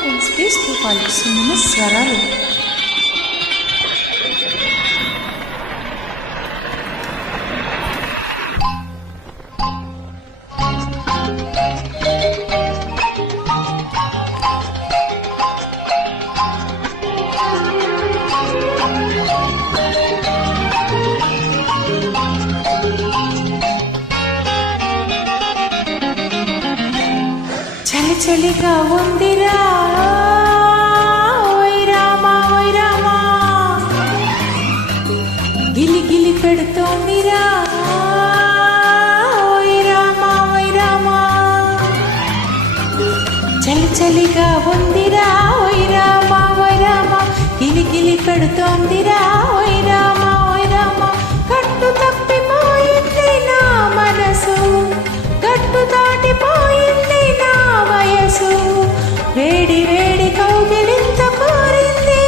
Friends, please పాల్గొస్తున్న స్వరాలు. చలి చలిగా ఉందిరా ఓయ్ రామా ఓయ్ రామా, గిలి గిలి పెడుతోందిరా ఓయ్ రామా ఓయ్ రామా. చలి చలిగా ఉందిరా ఓయ్ రామా ఓయ్ రామా, గిలి గిలి పెడుతోందిరా ఓయ్ రామా ఓయ్ రామా. కట్టు తప్పిపోయింది నా మనసు, గట్టు దాటిపోయింది నా వయసు, వేడి వేడి కౌగిలింత కోరింది.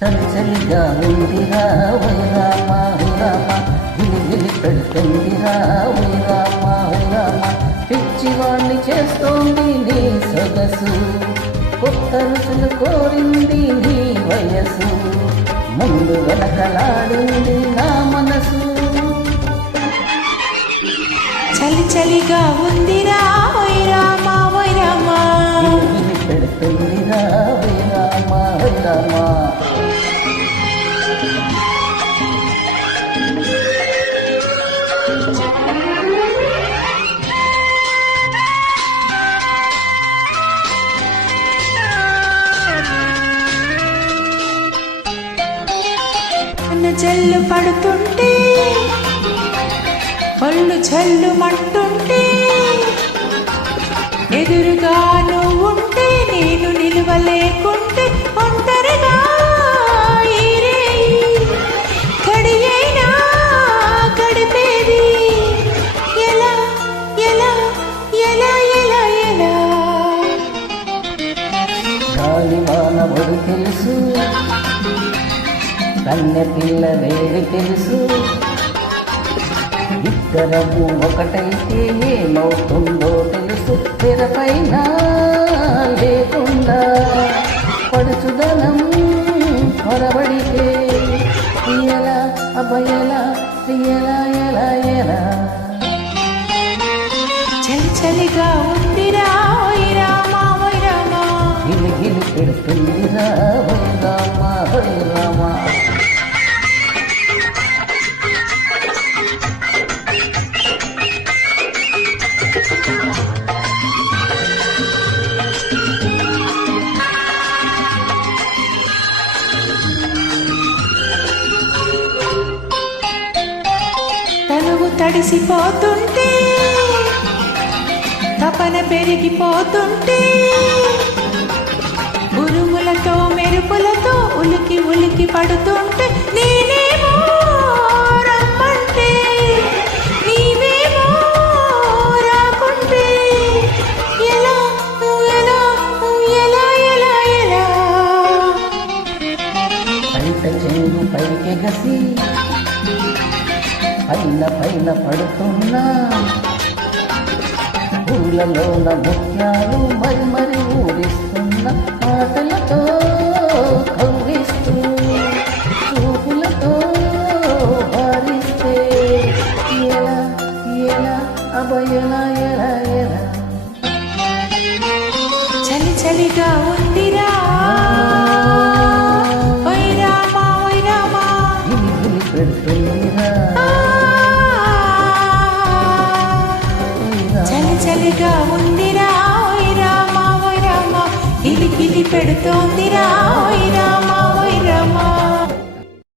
చలి చలిగా ఉందిరా ఓయ్ రామా ఓయ్ రామా, గిలి గిలి పెడుతుందిరా ఓయ్ రామా ఓయ్ రామా. పిచ్చివాణ్ణి చేస్తోంది నీ సొగసు, కొత్త రుచులు కోరింది నీ వయసు, ముందు వెనకలాడింది నా మనసు. చలి చలిగా ఉందిరా ఓయ్ రామా ఓయ్ రామా, గిలి పెడుతుందిరా ఓయ్ రామా ఓయ్ రామా. జల్లు పడుతుంటే ఒళ్ళు జల్లు మంటుంటే, ఎదురుగా నువ్వుంటే నేను నిలువలేకుంటే, ఒంటరిగా గడియైనా గడిపేది ఎలా ఎలా ఎలా ఎలా ఎలా. గాలి వాన ఒడి తెలుసు, కన్నె పిల్ల వేడి తెలుసు, ఇద్దరము ఒకటైతే ఏమవుతుందో తెలుసు. తెరపైన లేకుండా పడుచుదనం పొరబడితే ఎలా అభయలా ఎలా ఎలా ఎలా. చలి చలిగా ఉందిరా ఓయ్ రామా ఓయ్ రామా, గిలి గిలి పెడుతుందిరా ఓయ్ రామా ఓయ్ రామా. తనువు తడిసిపోతుంటే, తపన పెరిగిపోతుంటే, ఉరుములతో మెరుపులతో ఉలికి ఉలికి పడుతుంటే, నేనేమో రమ్మంటే నీవేమో రాకుంటే ఎలా ఎలా ఎలా ఎలా ఎలా. బయట చెంగు పైకెగసి పైన పైన పడుతున్నా, పూలలోన ముత్యాలు మరి మరి ఊరిస్తున్న, ఆటలతో కవ్విస్తూ చూపులతో భారిస్తే ఎలా ఎలా అభయలా ఎలా ఎలా. చలి చలిగా ఉందిరా ఓయ్ రామా ఓయ్ రామా, గిలి గిలి పెడుతుందిరా చలి చలిగా ఉందిరా ఓయ్ రామా ఓయ్ రామా, గిలి గిలి పెడుతోంది